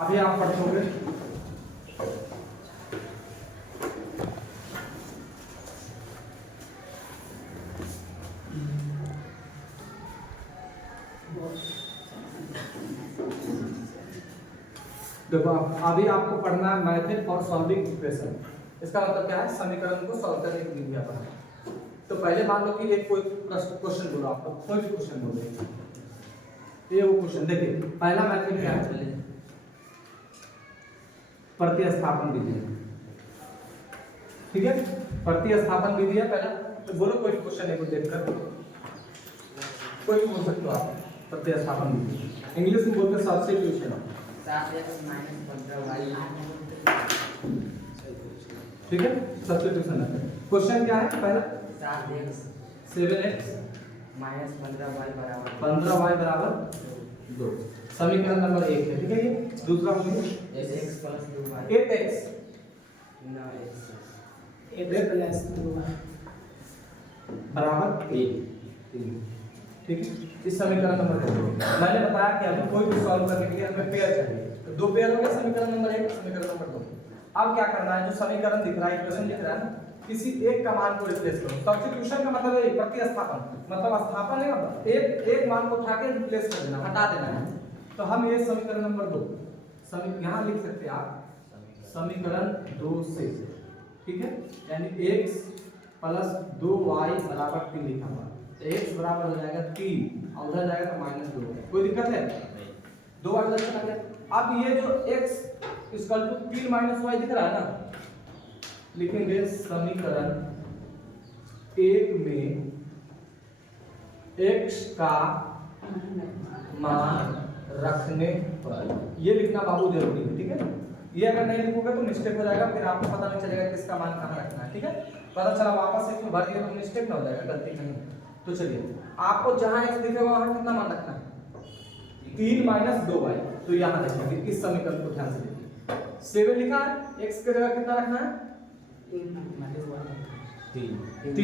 अभी आप पढ़ोगे देखो अभी आपको पढ़ना है मेथड फॉर सॉल्विंग इक्वेशन। इसका मतलब क्या है, समीकरण को सॉल्व करने की विधि अपना। तो पहले मान लो कि एक कोई क्वेश्चन बोलो, आपको कोई भी क्वेश्चन बोलो, ये वो क्वेश्चन देखिए। पहला मेथड क्या है, प्रतिस्थापन विधि है, ठीक है। प्रतिस्थापन विधि है पहला। तो बोलो कोई क्वेश्चन है को देखकर कोई बोल सकते हो आप। प्रतिस्थापन विधि इंग्लिश में बोलते हैं सब्स्टिट्यूशन, ठीक है। सब्स्टिट्यूशन है। क्वेश्चन क्या है पहला, 7x माइनस 15y बराबर 15y बराबर 2 समीकरण नंबर 1 है, ठीक है। ये दूसरा बोलिए 8x plus 2y 8x plus 2y बराबर 1, ठीक है। इस समीकरण नंबर 2 मैंने बताया कि हमें कोई भी सॉल्व करने के लिए हमें पेयर चाहिए। तो दो पेयर हो गए, समीकरण नंबर 1 समीकरण नंबर 2। अब क्या करना है, जो समीकरण दिख रहा है, इक्वेशन दिख रहा है ना, किसी एक का मान को रिप्लेस करो। सब्स्टिट्यूशन का मतलब है प्रतिस्थापन, मतलब स्थापन है, मतलब एक मान को उठा के रिप्लेस कर देना, हटा देना है। तो हम ये समीकरण नंबर 2 यहां लिख सकते हैं आप समीकरण 2 से, ठीक है। यानी x प्लस 2y बराबर 3 लिखा हुआ है। x बराबर हो जाएगा 3 और उधर जाएगा तो -2। कोई दिक्कत है? 2y उधर चला गया। अब ये जो x इक्वल टू 3 - y दिख रहा है ना, लिखेंगे समीकरण 1 में x का मान रखने पर, ये लिखना बाबू जरूरी है, ठीक है। ये अगर नहीं लिखोगे तो मिस्टेक हो जाएगा, फिर आपको पता नहीं चलेगा किसका मान कहाँ रखना है, ठीक है। पता चला वापस इसमें भर दिया तो मिस्टेक ना हो जाएगा, गलती नहीं। तो चलिए, आपको जहां x दिखेगा वहां कितना मान रखना है, 3 - 2y। तो यहां रखेंगे, इस समीकरण को ध्यान से देखिए। 7 लिखा है, x की जगह कितना रखना है, 3 -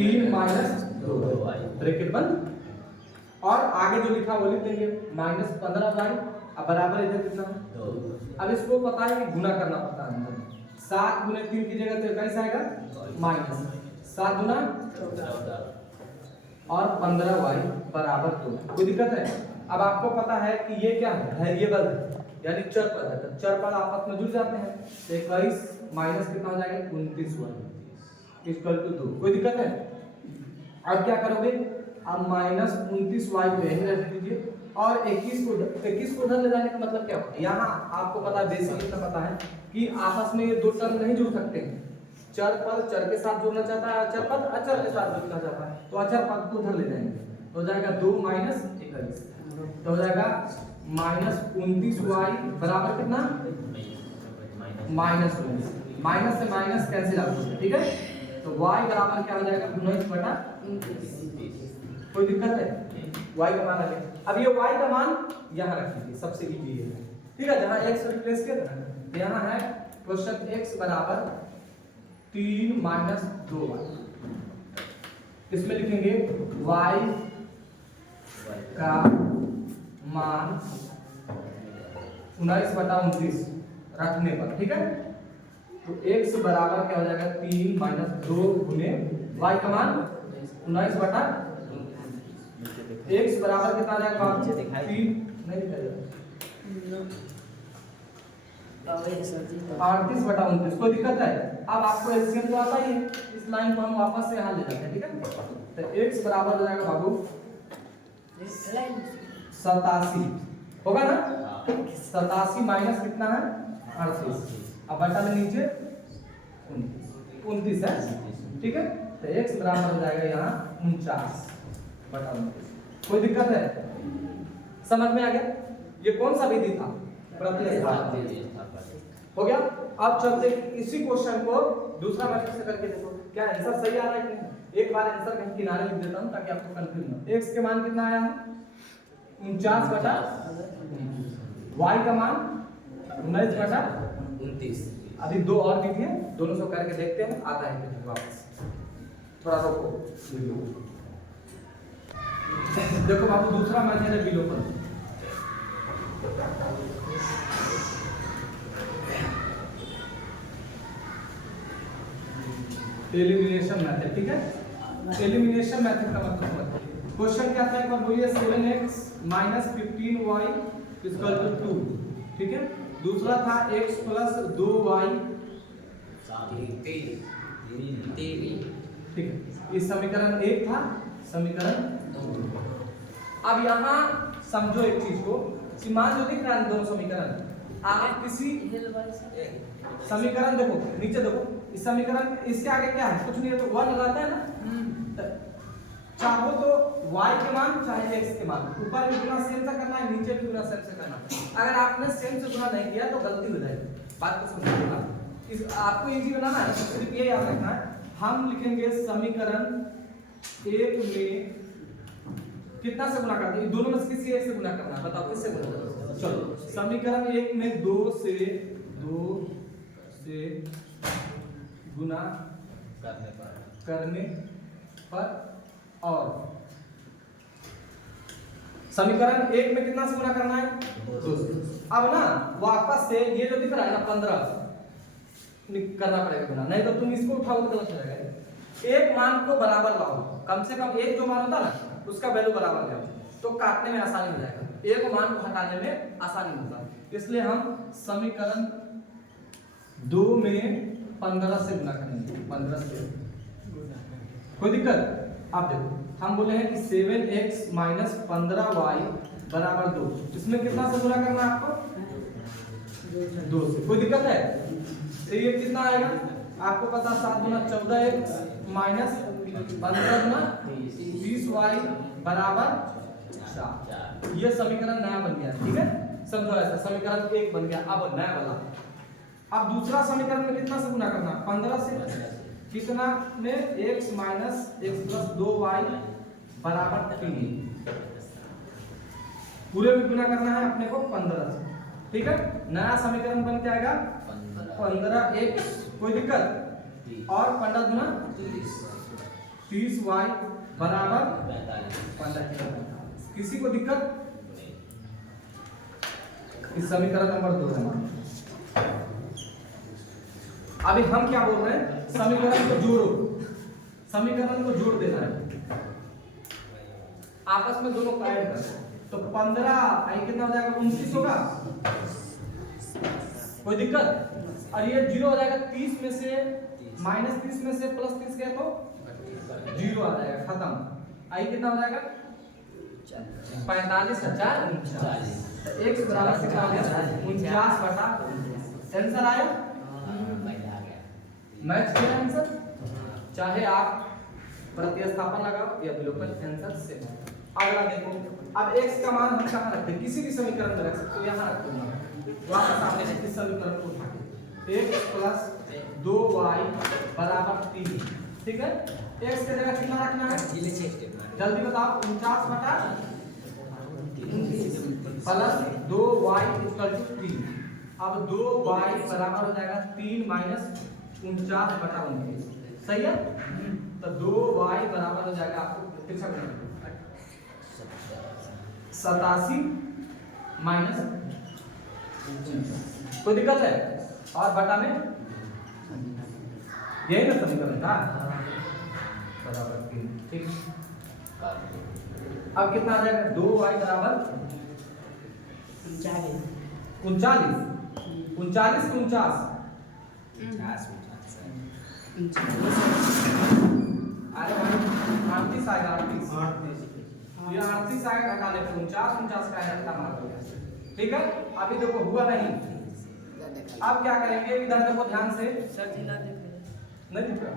2y ब्रैकेट बंद। और आगे जो लिखा वो लिख देंगे -15y अब बराबर इधर कितना है 2। अब इसको पता है कि गुना करना पड़ता है अंदर। 7 × 3 की जगह तो कैसे आएगा -7 गुना और 15y बराबर 2। कोई दिक्कत है? अब आपको पता है कि ये क्या है, वेरिएबल है, यानी चर पद है। तो चर पद आपस में जुड़ जाते हैं। 21 माइनस कितना हो जाएगा 29y इक्वल टू 2। कोई दिक्कत है? अब क्या करोगे, अब -29y को यहीं रख दीजिए और 21 को उधर ले जाने का मतलब क्या होता है, यहाँ आपको पता है, बेसिक इतना पता है कि आपस में ये दो टर्म नहीं जुड़ सकते हैं। चर पद चर के साथ जुड़ना चाहता है, अचर पद अचर के साथ जुड़ना चाहता है, तो अचर पद को उधर ले जाएंगे। तो हो जाएगा 2 - 21, तो हो जाएगा -29y बराबर कितना, -19। माइनस से माइनस कैंसिल आउट होता है, ठीक है। तो y बराबर क्या हो जाएगा 19/29। कोई दिक्कत है? y का मान आ गया। अब ये y का मान यहाँ रखिए, सबसे इजी है, ठीक है। जहाँ x रिप्लेस किया था ना, यहाँ है क्वेश्चन x बराबर 3 - 2y। इसमें लिखेंगे y का मान 19/29 रखने पर, ठीक है। तो x बराबर क्या हो जाएगा 3 - 2 गुने y का मान 19/, x बराबर कितना आ जाएगा बाबू, 3 नहीं लिखा जाएगा 38/29। कोई दिक्कत है? अब आपको एलसीएम तो आता ही है, इस लाइन को हम वापस से यहाँ ले जाते हैं, ठीक है। तो x बराबर हो जाएगा बाबू 87 होगा ना, 87 माइनस कितना है 38, अब बटा में नीचे 29 है, ठीक है। तो x बराबर हो जाएगा यहाँ 49/29। कोई दिक्कत है? समझ में आ गया? ये कौन सा विधि था, प्रतिस्थापन हो गया। अब चलते इसी क्वेश्चन को दूसरा मेथड से करके देखो क्या आंसर सही आ रहा है कि नहीं। एक बार आंसर कहीं किनारे लिख देता हूं ताकि आपको कंफ्यूज ना हो। x के मान कितना आया है 49/29, y का मान 19/29। अभी दो और विधि है, दोनों से करके देखते हैं आता है कि वापस। थोड़ा रोको वीडियो। देखो बाबू दूसरा मेथड है विलोपन। एलिमिनेशन मेथड, ठीक है। एलिमिनेशन मेथड का मतलब क्वेश्चन क्या था, एक बार बोलिए। 7x - 15y = 2, ठीक है। दूसरा था x + 2y, ठीक है। इस समीकरण 1 था, समीकरण 2। अब यहाँ समझो एक चीज को, मान लो दिख रहा है दोनों समीकरण। आप किसी समीकरण देखो, नीचे देखो, इस समीकरण इसके आगे क्या है, कुछ नहीं है, तो 1 लगाता है ना। चाहो तो y के मान चाहे x के मान, ऊपर भी गुना सेम से करना है, नीचे भी गुना सेम से करना है। अगर आपने सेम से गुना नहीं किया तो गलती हो जाएगी। बात को समझिएगा, इस आपको इजी बनाना है, सिर्फ ये याद रखना है। हम लिखेंगे समीकरण 1 में कितना से गुना करते हैं, दोनों में से किसी एक से गुना करना है, बताओ किससे गुना करना है। चलो समीकरण 1 में 2 से गुना करने पर और समीकरण 1 में कितना से गुना करना है, 2 से। अब ना वापस से ये जो दिख रहा है ना 15 करना पड़ेगा गुना, नहीं तो तुम इसको उठाओ तो गलत हो जाएगा। एक मान को बराबर लाओ, कम से कम एक जो मान होता ना उसका वैल्यू बराबर ले आओ, तो काटने में आसानी हो जाएगा, एक मान को हटाने में आसानी होगा। इसलिए हम समीकरण 2 में 15 से गुना करेंगे, 15 से। कोई दिक्कत? आप देखो, हम बोले हैं कि 7x - 15y = 2, इसमें कितना से गुना करना है आपको, 2 से। कोई दिक्कत है? तो ये कितना आएगा आपको पता, 7 × 14x - 15 × 20y = 4। ये समीकरण नया बन गया, ठीक है। समझो ऐसा, समीकरण 1 बन गया, अब नया वाला। अब दूसरा समीकरण में कितना से गुना करना, 15 से। कितना में x - x + 2y = 3, पूरे में गुना करना है अपने को 15 से, ठीक है। नया समीकरण बन के आएगा 15x, कोई दिक्कत, और 15 × 30y = 15। किसी को दिक्कत? इस समीकरण नंबर 2 है। अभी हम क्या बोल रहे हैं, समीकरण को जोड़ो, समीकरण को जोड़ देना है, आपस में दोनों को ऐड कर। तो 15 आई कितना हो जाएगा, 29 होगा, कोई दिक्कत? और ये 0 हो जाएगा, 30 में से -30 में से +30 गया तो 0 आ जाएगा, खत्म। आई कितना हो जाएगा, 45,049। x बराबर कितना हो गया, 49/। आंसर आया, मैच किया आंसर। चाहे आप प्रतिस्थापन लगाओ या विलोपन, आंसर सेम। अगला देखो, अब x का मान हम कहां रखते हैं, किसी भी समीकरण में रख सकते हो, यहां रख दो। वापस आपने इस समीकरण को उठा के x + 2y = 3, ठीक है। x की जगह कितना रखना है, जल्दी बताओ, 49/+ 2y = 3। अब 2y बराबर हो जाएगा 3 - 49/29, सही है। तो 2y बराबर हो जाएगा आपको 87 - कोई दिक्कत है? और बटा में यही ना समीकरण था, बराबर 3, ठीक। अब कितना आ जाएगा, 2y बराबर 39 39 की 49 अरे 38 आएगा, 38 ये 38 आएगा, हटाने पे 49 का है, मार दो, ठीक है। अभी देखो हुआ नहीं, अब क्या करेंगे, इधर देखो ध्यान से, नहीं दिख रहा,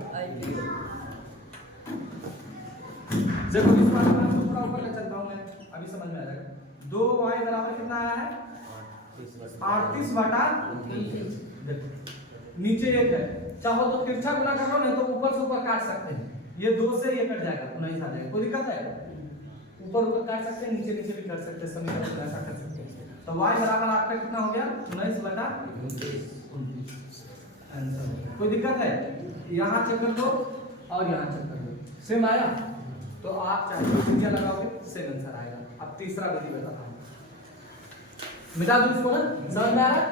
देखो इस बार मैं थोड़ा ऊपर ले चलता हूं, मैं अभी समझ में आ जाएगा। 2y बराबर कितना आया है, 38/29। नीचे 1 है, चाहो तो तिरछा गुना कर लो, नहीं तो ऊपर से ऊपर काट सकते हैं, ये 2 से ये कट जाएगा, 19 आ जाएगा, कोई दिक्कत है? ऊपर ऊपर काट सकते हैं, नीचे नीचे भी कर सकते हैं, समीकरण को ऐसा कर सकते हैं। तो y बराबर आपका कितना हो गया, 19/29 आंसर। कोई दिक्कत है? यहाँ चेक कर लो और यहाँ चेक कर लो, सेम आया। तो आप चाहे विधि लगाओगे, सेम आंसर आएगा। अब तीसरा विधि बताता हूँ, मिटा दो इसको ना, समझ में आ रहा है?